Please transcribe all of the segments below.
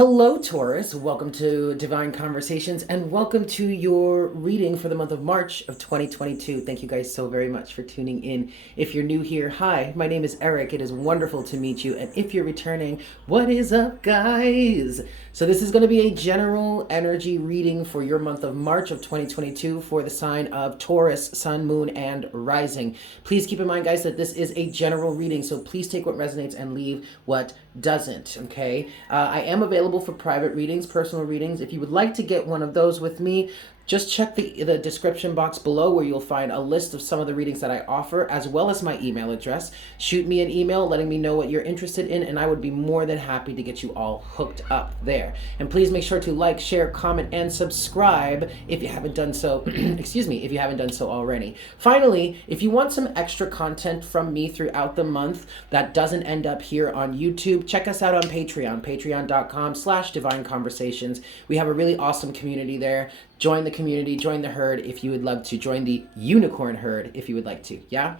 Hello, Taurus. Welcome to Divine Conversations and welcome to your reading for the month of March of 2022. Thank you guys so very much for tuning in. If you're new here, hi, my name is Eric. It is wonderful to meet you. And if you're returning, what is up, guys? So this is going to be a general energy reading for your month of March of 2022 for the sign of Taurus, Sun, Moon, and Rising. Please keep in mind, guys, that this is a general reading, so please take what resonates and leave what doesn't, okay? I am available for private readings, personal readings. If you would like to get one of those with me, just check the description box below where you'll find a list of some of the readings that I offer, as well as my email address. Shoot me an email letting me know what you're interested in, and I would be more than happy to get you all hooked up there. And please make sure to like, share, comment, and subscribe if you haven't done so. Excuse me, if you haven't done so already. Finally, if you want some extra content from me throughout the month that doesn't end up here on YouTube, check us out on Patreon, patreon.com/Divine Conversations. We have a really awesome community there. Join the community, join the herd if you would love to, join the unicorn herd if you would like to, yeah?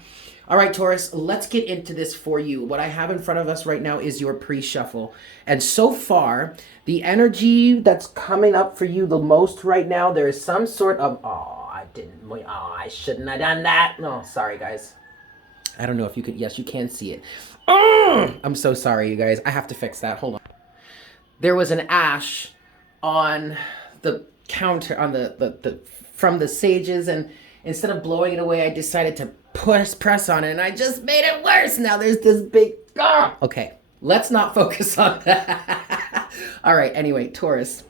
All right, Taurus, let's get into this for you. What I have in front of us right now is your pre-shuffle. And so far, the energy that's coming up for you the most right now, there is some sort of, I shouldn't have done that. No, sorry, guys. I don't know if you could, yes, you can see it. Oh, I'm so sorry, you guys. I have to fix that, hold on. There was an ash on the counter, on the from the sages, and instead of blowing it away, I decided to press on it, and I just made it worse. Now there's this big, okay, let's not focus on that. All right, anyway, Taurus,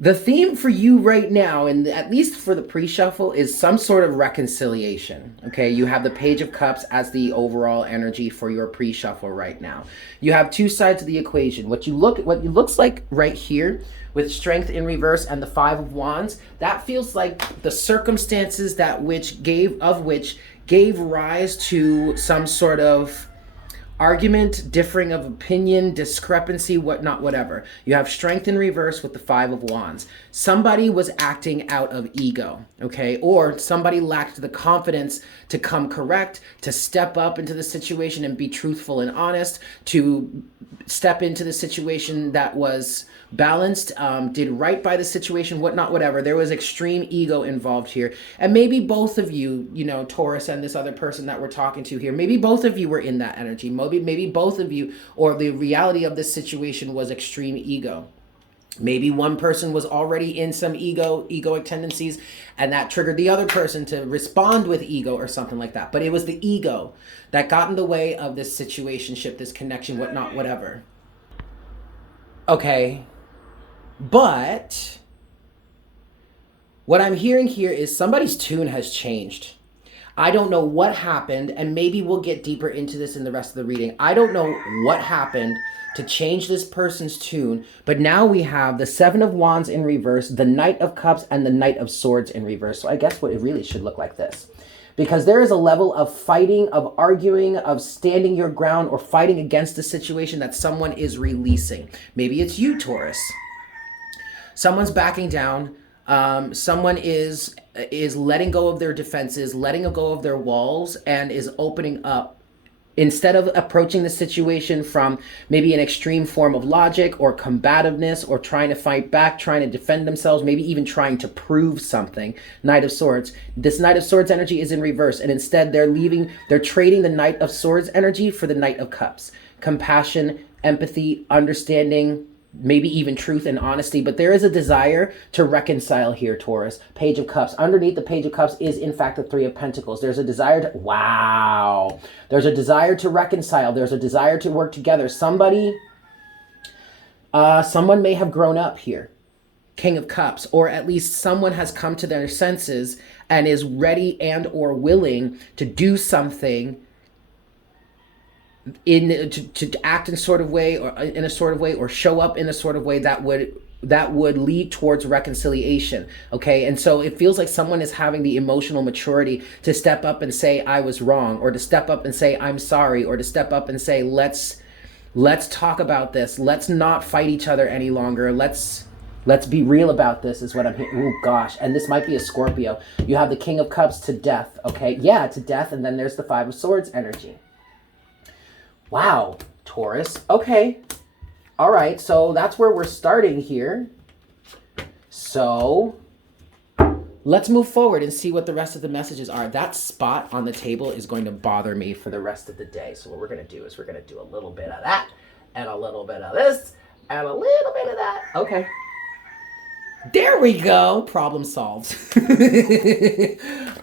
the theme for you right now, and at least for the pre-shuffle, is some sort of reconciliation, okay? You have the Page of Cups as the overall energy for your pre-shuffle right now. You have two sides of the equation. What looks like right here with Strength in reverse and the Five of Wands, that feels like the circumstances which gave rise to some sort of argument, differing of opinion, discrepancy, whatnot, whatever. You have Strength in reverse with the Five of Wands. Somebody was acting out of ego, okay? Or somebody lacked the confidence to come correct, to step up into the situation and be truthful and honest, to step into the situation that was balanced, did right by the situation, whatnot, whatever. There was extreme ego involved here. And maybe both of you, Taurus and this other person that we're talking to here, maybe both of you were in that energy. Maybe both of you, or the reality of this situation was extreme ego. Maybe one person was already in some egoic tendencies, and that triggered the other person to respond with ego or something like that. But it was the ego that got in the way of this situationship, this connection, whatnot, whatever. Okay. But what I'm hearing here is somebody's tune has changed. I don't know what happened, and maybe we'll get deeper into this in the rest of the reading. I don't know what happened to change this person's tune, but now we have the Seven of Wands in reverse, the Knight of Cups, and the Knight of Swords in reverse. So I guess what it really should look like this. Because there is a level of fighting, of arguing, of standing your ground, or fighting against the situation that someone is releasing. Maybe it's you, Taurus. Someone's backing down. Someone is letting go of their defenses, letting go of their walls, and is opening up. Instead of approaching the situation from maybe an extreme form of logic or combativeness or trying to fight back, trying to defend themselves, maybe even trying to prove something, Knight of Swords. This Knight of Swords energy is in reverse, and instead they're trading the Knight of Swords energy for the Knight of Cups. Compassion, empathy, understanding, maybe even truth and honesty, but there is a desire to reconcile here, Taurus. Page of Cups. Underneath the Page of Cups is, in fact, the Three of Pentacles. There's a desire to, wow. There's a desire to reconcile. There's a desire to work together. Someone may have grown up here. King of Cups, or at least someone has come to their senses and is ready and or willing to do something to act in a sort of way, or show up in a sort of way that would lead towards reconciliation. Okay, and so it feels like someone is having the emotional maturity to step up and say I was wrong, or to step up and say I'm sorry, or to step up and say let's talk about this. Let's not fight each other any longer. Let's be real about this is what I'm hearing. Oh gosh, and this might be a Scorpio. You have the King of Cups to death. Okay, yeah, to death, and then there's the Five of Swords energy. Wow, Taurus. Okay. All right, so that's where we're starting here. So let's move forward and see what the rest of the messages are. That spot on the table is going to bother me for the rest of the day. So what we're going to do is we're going to do a little bit of that and a little bit of this and a little bit of that. Okay. There we go. Problem solved.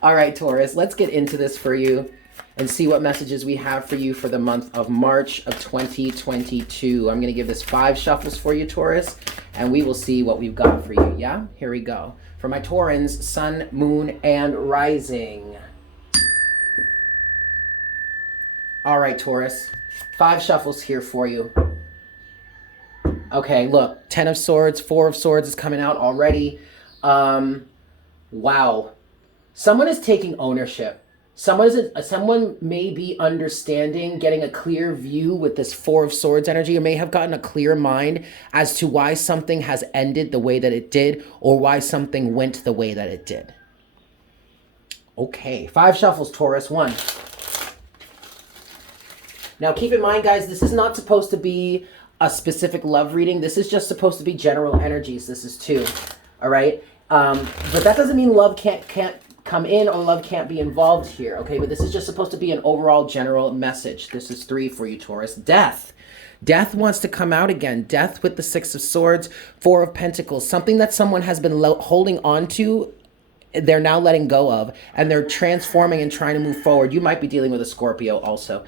All right, Taurus, let's get into this for you and see what messages we have for you for the month of March of 2022. I'm going to give this 5 shuffles for you, Taurus, and we will see what we've got for you. Yeah? Here we go. For my Taurans, Sun, Moon, and Rising. All right, Taurus. 5 shuffles here for you. Okay, look. 10 of Swords, 4 of Swords is coming out already. Wow. Someone is taking ownership. Someone may be understanding, getting a clear view with this 4 of Swords energy, or may have gotten a clear mind as to why something has ended the way that it did, or why something went the way that it did. Okay, 5 shuffles, Taurus. 1. Now keep in mind, guys, this is not supposed to be a specific love reading. This is just supposed to be general energies. This is 2. All right? But that doesn't mean love can't come in or love can't be involved here, okay? But this is just supposed to be an overall general message. This is 3 for you, Taurus. Death. Death wants to come out again. Death with the 6 of Swords, 4 of Pentacles. Something that someone has been holding on to, they're now letting go of, and they're transforming and trying to move forward. You might be dealing with a Scorpio also.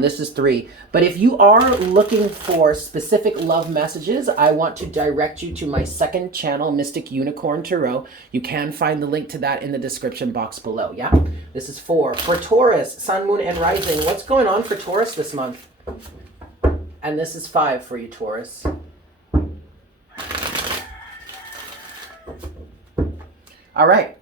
This is 3. But if you are looking for specific love messages, I want to direct you to my 2nd channel, Mystic Unicorn Tarot. You can find the link to that in the description box below, yeah? This is 4. For Taurus, Sun, Moon, and Rising, what's going on for Taurus this month? And this is 5 for you, Taurus. All right.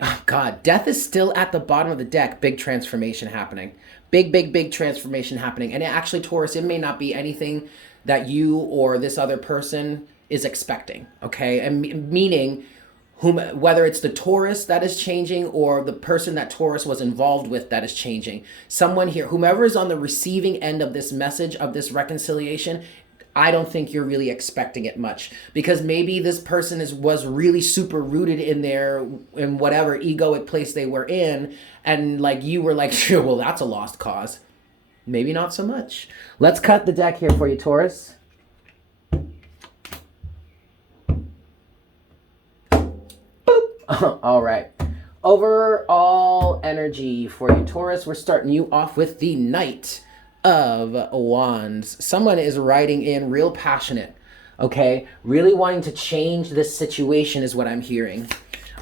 Oh, God. Death is still at the bottom of the deck. Big transformation happening. Big transformation happening. And actually, Taurus, it may not be anything that you or this other person is expecting, okay? And meaning, whether it's the Taurus that is changing or the person that Taurus was involved with that is changing. Someone here, whomever is on the receiving end of this message, of this reconciliation, I don't think you're really expecting it much, because maybe this person was really super rooted in whatever egoic place they were in, and like you were like, sure, well, that's a lost cause. Maybe not so much. Let's cut the deck here for you, Taurus. Boop. All right. Overall energy for you, Taurus. We're starting you off with the Knight of Wands. Someone is writing in real passionate, okay? Really wanting to change this situation is what I'm hearing.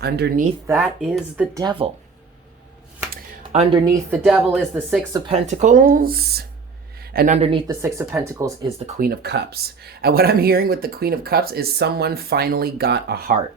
Underneath that is the Devil. Underneath the Devil is the 6 of Pentacles. And underneath the 6 of Pentacles is the Queen of Cups. And what I'm hearing with the Queen of Cups is someone finally got a heart.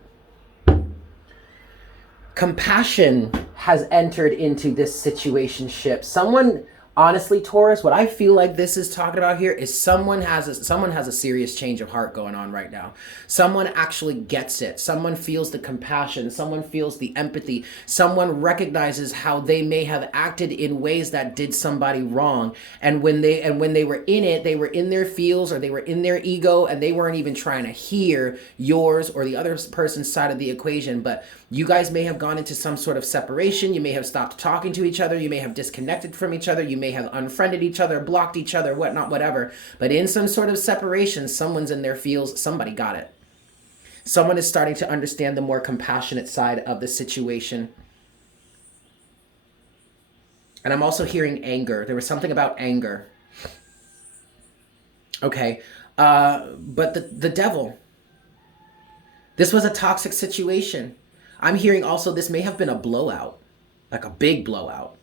Compassion has entered into this situationship. Someone, honestly, Taurus, what I feel like this is talking about here is someone has a serious change of heart going on right now. Someone actually gets it. Someone feels the compassion. Someone feels the empathy. Someone recognizes how they may have acted in ways that did somebody wrong. And when they were in it, they were in their feels, or they were in their ego, and they weren't even trying to hear yours or the other person's side of the equation. But you guys may have gone into some sort of separation. You may have stopped talking to each other. You may have disconnected from each other. You may have unfriended each other, blocked each other, whatnot, whatever. But in some sort of separation, someone's in their feels. Somebody got it. Someone is starting to understand the more compassionate side of the situation. And I'm also hearing anger. There was something about anger. Okay. But the Devil. This was a toxic situation. I'm hearing also this may have been a blowout, like a big blowout.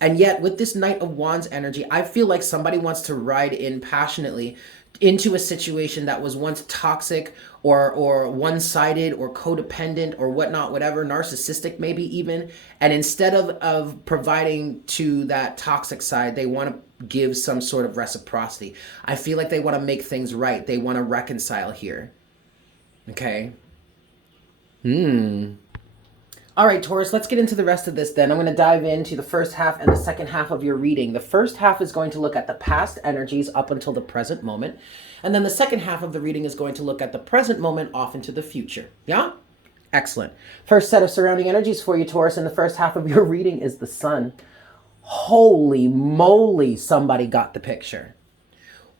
And yet with this Knight of Wands energy, I feel like somebody wants to ride in passionately into a situation that was once toxic or one-sided or codependent or whatnot, whatever, narcissistic maybe even. And instead of providing to that toxic side, they want to give some sort of reciprocity. I feel like they want to make things right. They want to reconcile here. Okay. All right, Taurus, let's get into the rest of this then. I'm going to dive into the first half and the second half of your reading. The first half is going to look at the past energies up until the present moment. And then the second half of the reading is going to look at the present moment off into the future. Yeah? Excellent. First set of surrounding energies for you, Taurus, in the first half of your reading is the sun. Holy moly, somebody got the picture.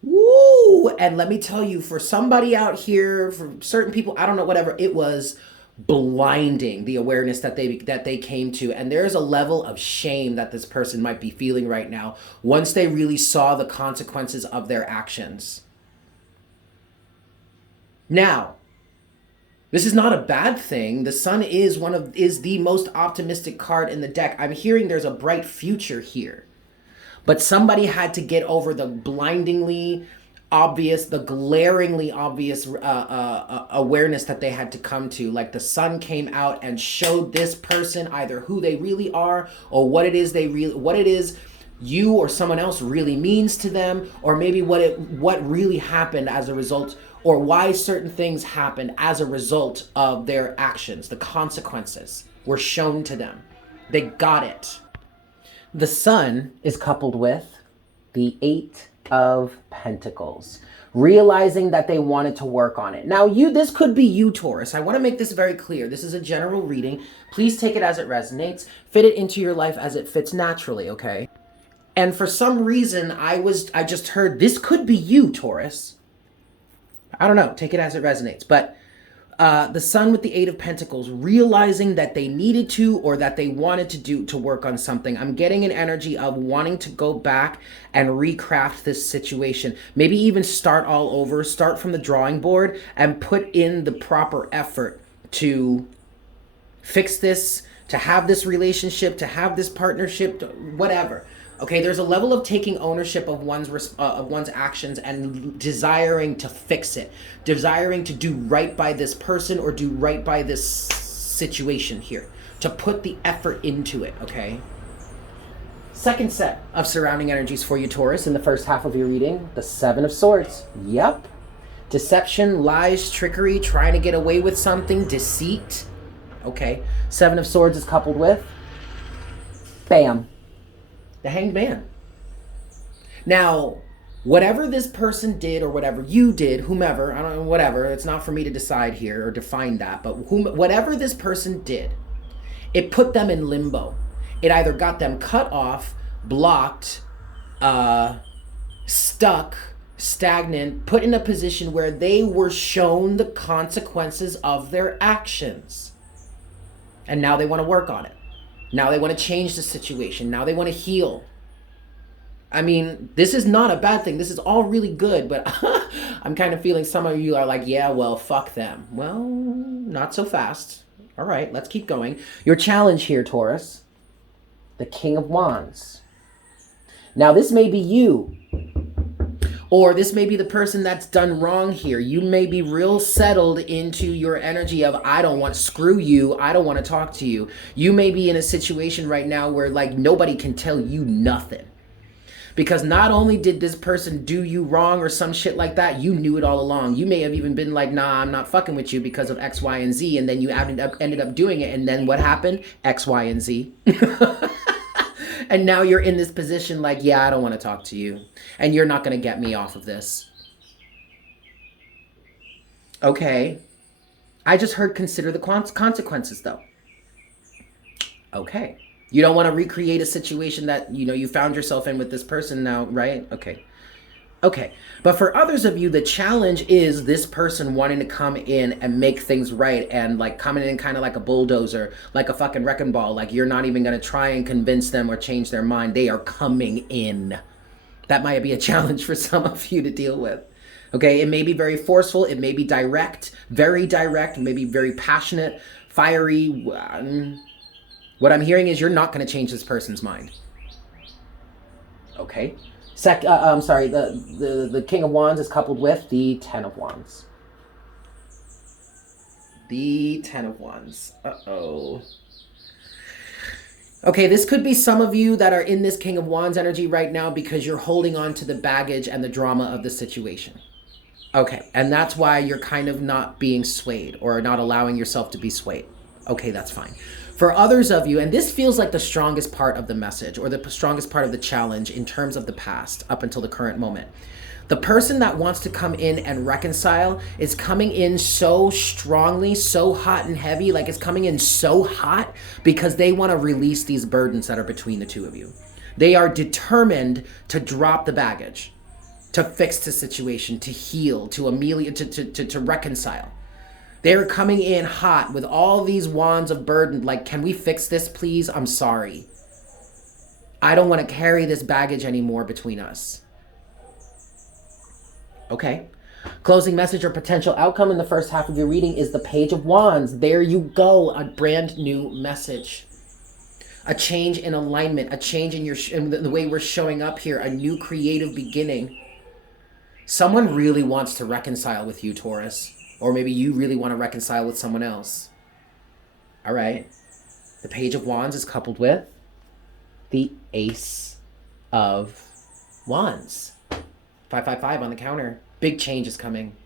Woo! And let me tell you, for somebody out here, for certain people, I don't know, whatever, it was blinding, the awareness that they came to. And there's a level of shame that this person might be feeling right now once they really saw the consequences of their actions. Now, this is not a bad thing. The sun is the most optimistic card in the deck. I'm hearing there's a bright future here. But somebody had to get over the blindingly obvious, the glaringly obvious awareness that they had to come to. Like the sun came out and showed this person either who they really are or what it is you or someone else really means to them, or maybe what really happened as a result, or why certain things happened as a result of their actions. The consequences were shown to them. They got it. The sun is coupled with the 8 of Pentacles, realizing that they wanted to work on it. Now, this could be you, Taurus. I want to make this very clear. This is a general reading. Please take it as it resonates. Fit it into your life as it fits naturally, okay? And for some reason, I just heard this could be you, Taurus. I don't know. Take it as it resonates. But the sun with the 8 of Pentacles, realizing that they needed to or that they wanted to work on something. I'm getting an energy of wanting to go back and recraft this situation. Maybe even start all over, start from the drawing board and put in the proper effort to fix this, to have this relationship, to have this partnership, whatever. Okay, there's a level of taking ownership of one's actions and desiring to fix it, desiring to do right by this person or do right by this situation here, to put the effort into it, okay? Second set of surrounding energies for you, Taurus, in the first half of your reading, the 7 of Swords. Yep. Deception, lies, trickery, trying to get away with something, deceit. Okay, 7 of Swords is coupled with, bam, the Hanged Man. Now, whatever this person did or whatever you did, whomever, I don't know, whatever, it's not for me to decide here or define that, but whatever this person did, it put them in limbo. It either got them cut off, blocked, stuck, stagnant, put in a position where they were shown the consequences of their actions. And now they want to work on it. Now they want to change the situation. Now they want to heal. I mean, this is not a bad thing. This is all really good, but I'm kind of feeling some of you are like, yeah, well, fuck them. Well, not so fast. All right, let's keep going. Your challenge here, Taurus, the King of Wands. Now, this may be you, or this may be the person that's done wrong here. You may be real settled into your energy of, screw you, I don't want to talk to you. You may be in a situation right now where like nobody can tell you nothing. Because not only did this person do you wrong or some shit like that, you knew it all along. You may have even been like, nah, I'm not fucking with you because of X, Y, and Z. And then you ended up doing it. And then what happened? X, Y, and Z. And now you're in this position like, yeah, I don't want to talk to you. And you're not going to get me off of this. Okay. I just heard consider the consequences, though. Okay. You don't want to recreate a situation that, you found yourself in with this person now, right? Okay. Okay. But for others of you, the challenge is this person wanting to come in and make things right and like coming in kind of like a bulldozer, like a fucking wrecking ball. Like you're not even going to try and convince them or change their mind. They are coming in. That might be a challenge for some of you to deal with. Okay. It may be very forceful. It may be direct, maybe very passionate, fiery. What I'm hearing is you're not going to change this person's mind. Okay. The King of Wands is coupled with the 10 of Wands. The 10 of Wands. Uh-oh. Okay, this could be some of you that are in this King of Wands energy right now because you're holding on to the baggage and the drama of the situation. Okay, and that's why you're kind of not being swayed or not allowing yourself to be swayed. Okay, that's fine. For others of you, and this feels like the strongest part of the message or the strongest part of the challenge in terms of the past up until the current moment. The person that wants to come in and reconcile is coming in so strongly, so hot and heavy, like it's coming in so hot because they want to release these burdens that are between the two of you. They are determined to drop the baggage, to fix the situation, to heal, to ameliorate, to reconcile. They're coming in hot with all these wands of burden, like, can we fix this, please? I'm sorry. I don't want to carry this baggage anymore between us. Okay. Closing message or potential outcome in the first half of your reading is the Page of Wands. There you go, a brand new message. A change in alignment, a change in the way we're showing up here, a new creative beginning. Someone really wants to reconcile with you, Taurus. Or maybe you really want to reconcile with someone else. All right. The Page of Wands is coupled with the Ace of Wands. 555 on the counter. Big change is coming.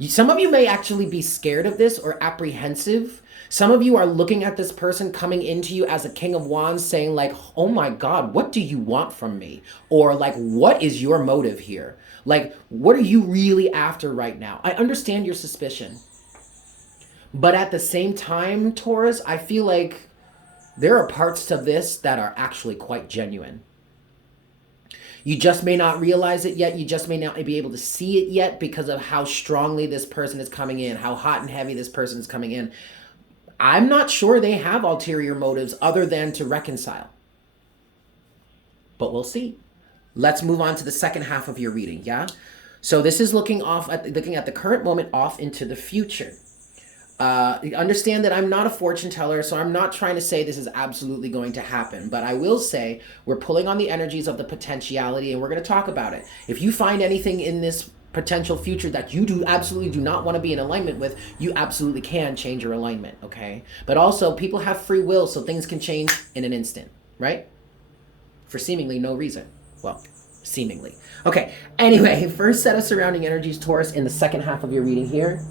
Some of you may actually be scared of this or apprehensive. Some of you are looking at this person coming into you as a King of Wands saying like, oh my God, what do you want from me? Or like, what is your motive here? Like, what are you really after right now? I understand your suspicion. But at the same time, Taurus, I feel like there are parts to this that are actually quite genuine. You just may not realize it yet. You just may not be able to see it yet because of how strongly this person is coming in, how hot and heavy this person is coming in. I'm not sure they have ulterior motives other than to reconcile. But we'll see. Let's move on to the second half of your reading, yeah? So this is looking at the current moment off into the future. Understand that I'm not a fortune teller, so I'm not trying to say this is absolutely going to happen, but I will say we're pulling on the energies of the potentiality and we're going to talk about it. If you find anything in this potential future that you absolutely do not want to be in alignment with, you absolutely can change your alignment, okay? But also, people have free will, so things can change in an instant, right? For seemingly no reason. Well, seemingly. Okay, anyway, first set of surrounding energies, Taurus, in the second half of your reading here.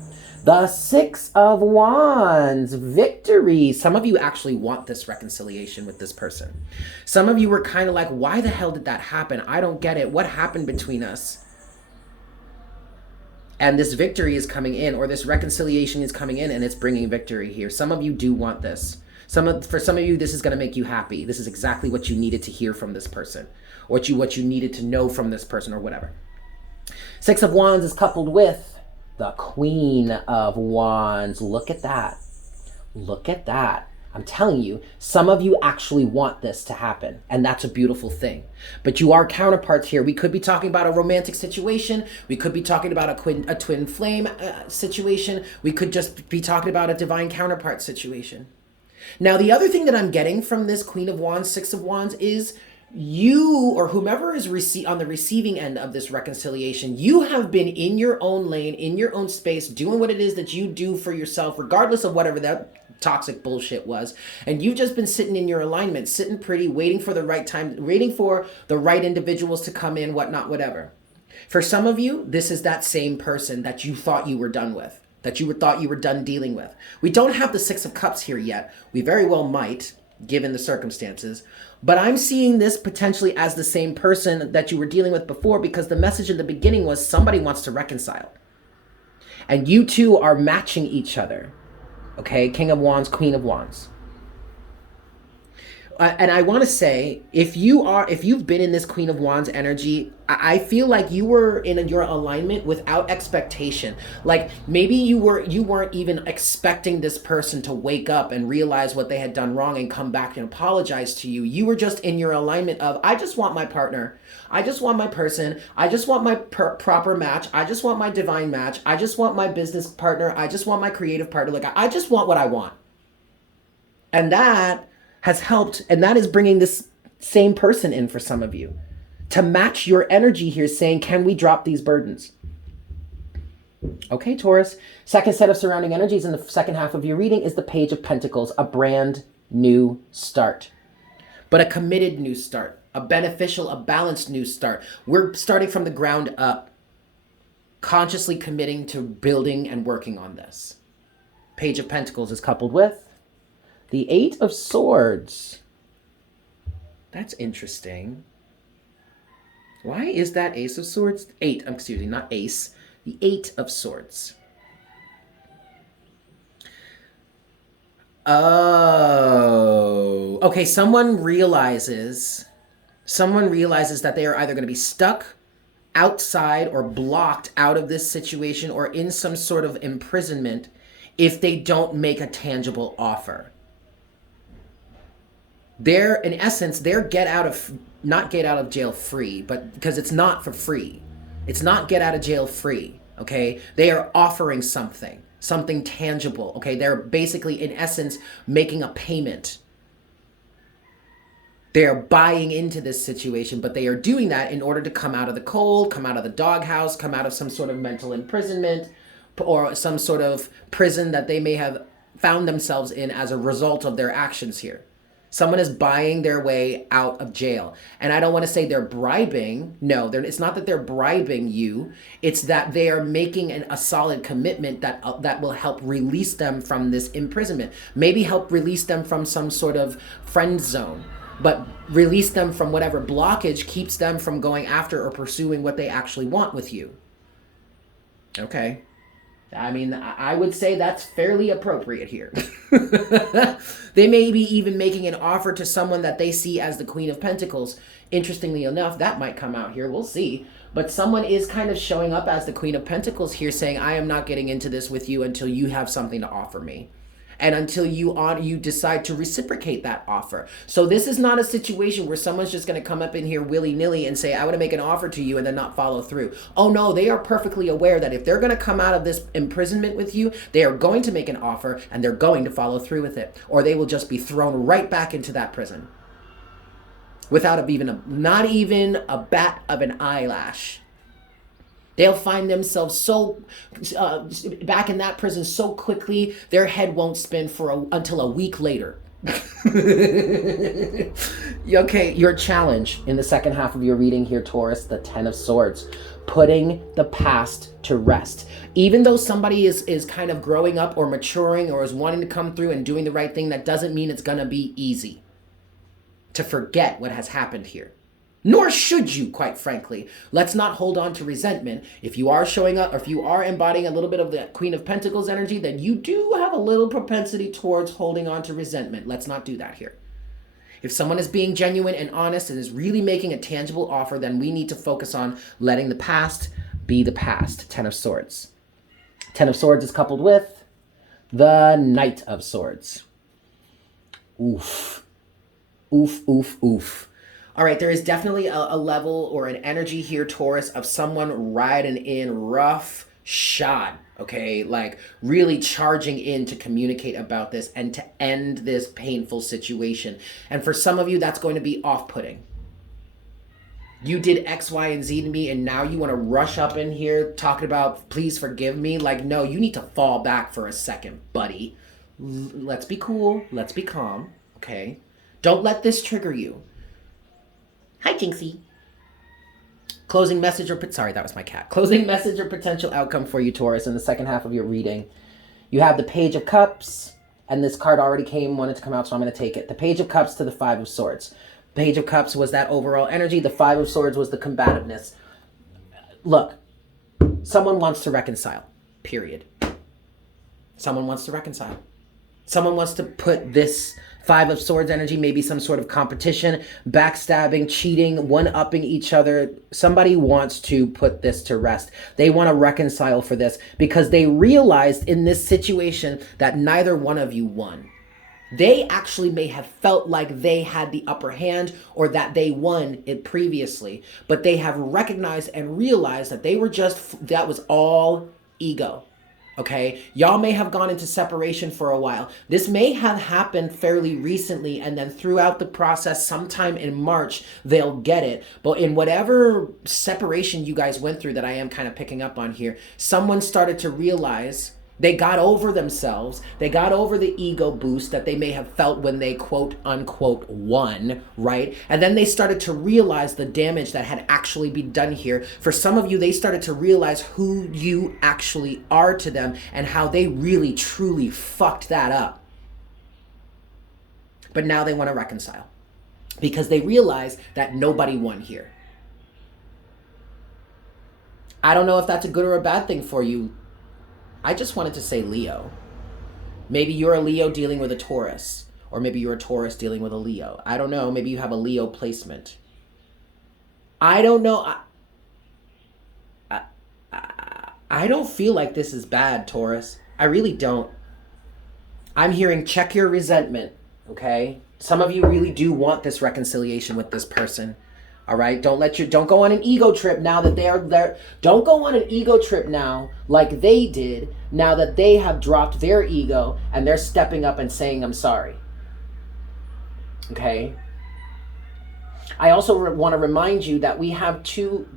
The Six of Wands, victory. Some of you actually want this reconciliation with this person. Some of you were kind of like, why the hell did that happen? I don't get it. What happened between us? And this victory is coming in, or this reconciliation is coming in, and it's bringing victory here. Some of you do want this. For some of you, this is going to make you happy. This is exactly what you needed to hear from this person, or what you needed to know from this person, or whatever. Six of Wands is coupled with the Queen of Wands. Look at that. Look at that. I'm telling you, some of you actually want this to happen, and that's a beautiful thing. But you are counterparts here. We could be talking about a romantic situation. We could be talking about a twin flame situation. We could just be talking about a divine counterpart situation. Now, the other thing that I'm getting from this Queen of Wands, Six of Wands, is you or whomever is on the receiving end of this reconciliation, you have been in your own lane, in your own space, doing what it is that you do for yourself, regardless of whatever that toxic bullshit was. And you've just been sitting in your alignment, sitting pretty, waiting for the right time, waiting for the right individuals to come in, whatnot, whatever. For some of you, this is that same person that you thought you were done with, that you thought you were done dealing with. We don't have the Six of Cups here yet. We very well might, given the circumstances. But I'm seeing this potentially as the same person that you were dealing with before, because the message in the beginning was somebody wants to reconcile. And you two are matching each other. Okay, King of Wands, Queen of Wands. And I want to say, if you've been in this Queen of Wands energy, I feel like you were in your alignment without expectation. Like maybe you weren't even expecting this person to wake up and realize what they had done wrong and come back and apologize to you. You were just in your alignment of, I just want my partner. I just want my person. I just want my proper match. I just want my divine match. I just want my business partner. I just want my creative partner. Like I just want what I want. And that has helped, and that is bringing this same person in for some of you to match your energy here, saying, can we drop these burdens? Okay, Taurus. Second set of surrounding energies in the second half of your reading is the Page of Pentacles, a brand new start. But a committed new start, a beneficial, a balanced new start. We're starting from the ground up, consciously committing to building and working on this. Page of Pentacles is coupled with The 8 of Swords. That's interesting. Why is that Ace of Swords? 8, excuse me, not Ace. The 8 of Swords. Oh, okay. Someone realizes that they are either going to be stuck outside or blocked out of this situation or in some sort of imprisonment if they don't make a tangible offer. They're, in essence, they're not get out of jail free, but because it's not for free. It's not get out of jail free, okay? They are offering something tangible, okay? They're basically, in essence, making a payment. They are buying into this situation, but they are doing that in order to come out of the cold, come out of the doghouse, come out of some sort of mental imprisonment or some sort of prison that they may have found themselves in as a result of their actions here. Someone is buying their way out of jail. And I don't want to say they're bribing. No, it's not that they're bribing you. It's that they are making a solid commitment that will help release them from this imprisonment. Maybe help release them from some sort of friend zone, but release them from whatever blockage keeps them from going after or pursuing what they actually want with you. Okay. I mean, I would say that's fairly appropriate here. They may be even making an offer to someone that they see as the Queen of Pentacles. Interestingly enough, that might come out here. We'll see. But someone is kind of showing up as the Queen of Pentacles here saying, I am not getting into this with you until you have something to offer me. And until you decide to reciprocate that offer. So this is not a situation where someone's just going to come up in here willy-nilly and say, I want to make an offer to you and then not follow through. Oh no, they are perfectly aware that if they're going to come out of this imprisonment with you, they are going to make an offer and they're going to follow through with it. Or they will just be thrown right back into that prison. Without not even a bat of an eyelash. They'll find themselves so back in that prison so quickly, their head won't spin until a week later. Okay, your challenge in the second half of your reading here, Taurus, the 10 of Swords, putting the past to rest. Even though somebody is kind of growing up or maturing or is wanting to come through and doing the right thing, that doesn't mean it's going to be easy to forget what has happened here. Nor should you, quite frankly. Let's not hold on to resentment. If you are showing up, or if you are embodying a little bit of the Queen of Pentacles energy, then you do have a little propensity towards holding on to resentment. Let's not do that here. If someone is being genuine and honest and is really making a tangible offer, then we need to focus on letting the past be the past. 10 of Swords. 10 of Swords is coupled with the Knight of Swords. Oof. Oof, oof, oof. All right, there is definitely a level or an energy here, Taurus, of someone riding in rough shod, okay? Like really charging in to communicate about this and to end this painful situation. And for some of you, that's going to be off-putting. You did X, Y, and Z to me, and now you want to rush up in here talking about, please forgive me. Like, no, you need to fall back for a second, buddy. Let's be cool. Let's be calm, okay? Don't let this trigger you. Hi, Jinxie. Closing message or... Sorry, that was my cat. Closing message or potential outcome for you, Taurus, in the second half of your reading. You have the Page of Cups, and this card already wanted to come out, so I'm going to take it. The Page of Cups to the Five of Swords. Page of Cups was that overall energy. The Five of Swords was the combativeness. Look, someone wants to reconcile, period. Someone wants to reconcile. Someone wants to put this Five of Swords energy, maybe some sort of competition, backstabbing, cheating, one-upping each other. Somebody wants to put this to rest. They want to reconcile for this because they realized in this situation that neither one of you won. They actually may have felt like they had the upper hand or that they won it previously, but they have recognized and realized that that was all ego. Okay, y'all may have gone into separation for a while. This may have happened fairly recently, and then throughout the process, sometime in March, they'll get it. But in whatever separation you guys went through that I am kind of picking up on here, someone started to realize they got over themselves. They got over the ego boost that they may have felt when they quote unquote won, right? And then they started to realize the damage that had actually been done here. For some of you, they started to realize who you actually are to them and how they really truly fucked that up. but now they want to reconcile because they realize that nobody won here. I don't know if that's a good or a bad thing for you. I just wanted to say Leo. Maybe you're a Leo dealing with a Taurus, or maybe you're a Taurus dealing with a Leo. I don't know. Maybe you have a Leo placement. I don't know. I don't feel like this is bad, Taurus. I really don't. I'm hearing check your resentment, okay? Some of you really do want this reconciliation with this person. All right, don't go on an ego trip now that they're there. Don't go on an ego trip now like they did, now that they have dropped their ego and they're stepping up and saying, I'm sorry. Okay. I also want to remind you that we have two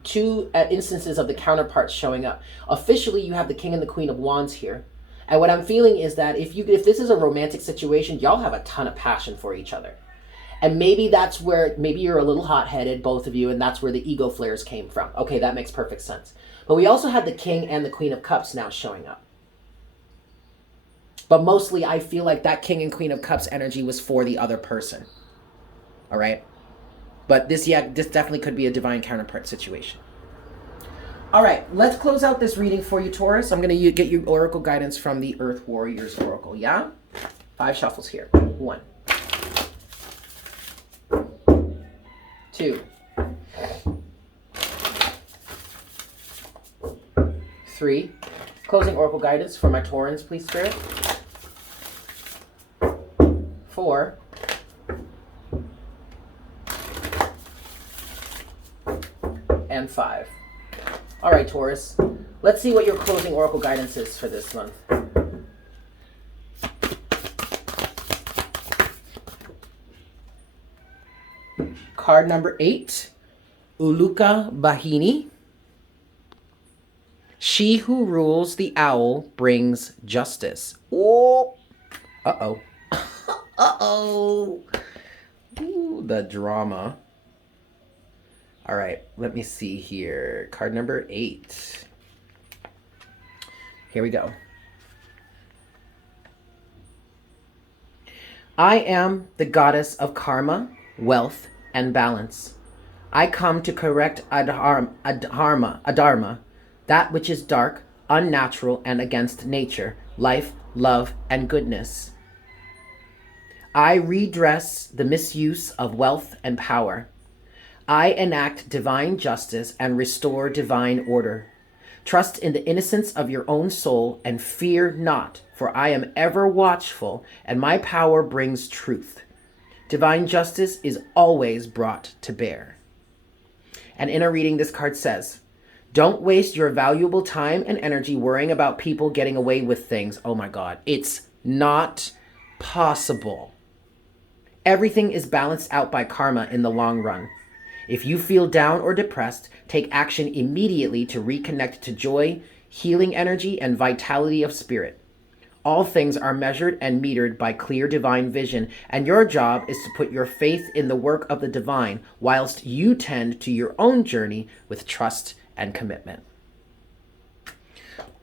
instances of the counterparts showing up. Officially, you have the King and the Queen of Wands here. And what I'm feeling is that if this is a romantic situation, y'all have a ton of passion for each other. And maybe that's where, maybe you're a little hot-headed, both of you, and that's where the ego flares came from. Okay, that makes perfect sense. But we also had the King and the Queen of Cups now showing up. But mostly, I feel like that King and Queen of Cups energy was for the other person. All right? But this definitely could be a divine counterpart situation. All right, let's close out this reading for you, Taurus. I'm going to get you oracle guidance from the Earth Warriors Oracle, yeah? 5 shuffles here. 1, 2, 3. Closing oracle guidance for my Taurans, please, Spirit. 4. And 5. All right, Taurus. Let's see what your closing oracle guidance is for this month. Card number 8, Uluka Bahini. She who rules the owl brings justice. Oh, uh-oh. Uh-oh. Ooh, the drama. All right, let me see here. Card number 8. Here we go. I am the goddess of karma, wealth, and balance. I come to correct adharma, that which is dark, unnatural, and against nature, life, love, and goodness. I redress the misuse of wealth and power. I enact divine justice and restore divine order. Trust in the innocence of your own soul and fear not, for I am ever watchful, and my power brings truth. Divine justice is always brought to bear. And in a reading, this card says, don't waste your valuable time and energy worrying about people getting away with things. Oh my God, it's not possible. Everything is balanced out by karma in the long run. If you feel down or depressed, take action immediately to reconnect to joy, healing energy, and vitality of spirit. All things are measured and metered by clear divine vision, and your job is to put your faith in the work of the divine whilst you tend to your own journey with trust and commitment.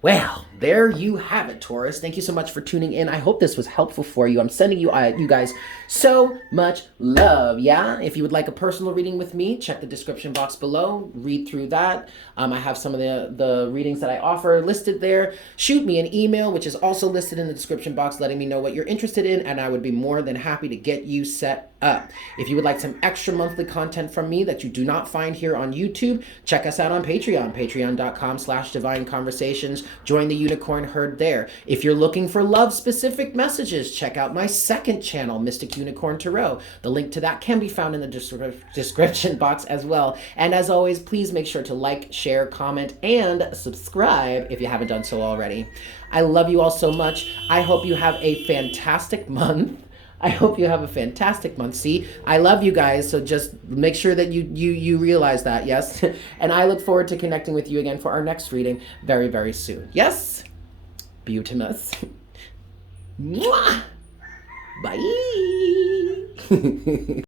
Well, there you have it, Taurus. Thank you so much for tuning in. I hope this was helpful for you. I'm sending you guys so much love, yeah? If you would like a personal reading with me, check the description box below. Read through that. I have some of the readings that I offer listed there. Shoot me an email, which is also listed in the description box, letting me know what you're interested in, and I would be more than happy to get you set up. If you would like some extra monthly content from me that you do not find here on YouTube, check us out on Patreon, patreon.com/Divine Conversations. Join the unicorn herd there. If you're looking for love-specific messages, check out my second channel, Mystic Unicorn Tarot. The link to that can be found in the description box as well. And as always, please make sure to like, share, comment, and subscribe if you haven't done so already. I love you all so much. I hope you have a fantastic month. I hope you have a fantastic month. See, I love you guys, so just make sure that you realize that, yes? And I look forward to connecting with you again for our next reading very, very soon. Yes? Beautimus. Mwah! Bye!